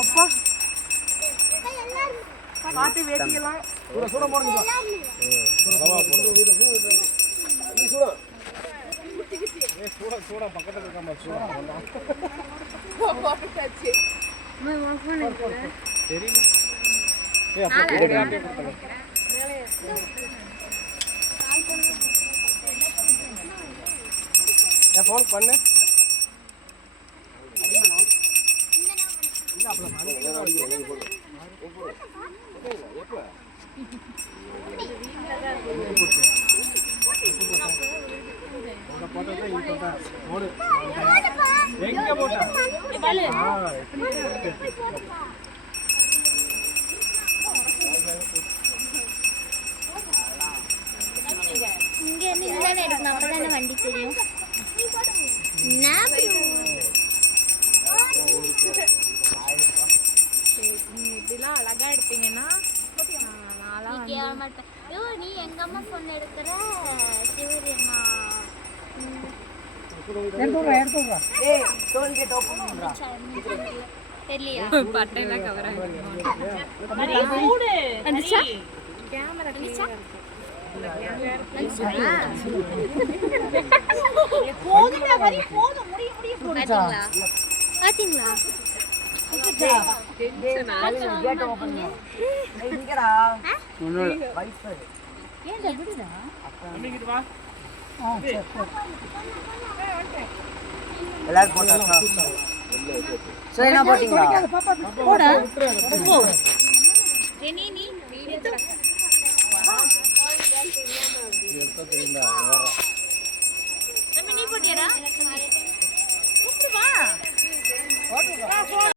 அப்பா பாத்து வேட்டியெல்லாம் சூட போடுங்க சூட பக்கத்துல இருக்காம சூட போட்டுட்டாச்சு தெரியல அப்பா போடாட்டே கொடுத்தாங்க நான் ஃபோன் பண்ணு இல்ல அப்பல எங்க போட்டா இங்க நின்னு எடுக்கணும் அப்பதானே வண்டி தெரியும். இப்படிலாம் அழகா எடுத்தீங்கன்னா நீ எங்க அம்மா பொண்ணு எடுக்கிற சிவரி அம்மா தெரியலையா பட்டையெல்லாம் கவர் பாத்தீங்களா எல்லாரும் போட்டா சரி என்ன போட்டீங்களா போடா ரெனி நீ நீ போட்டியாடா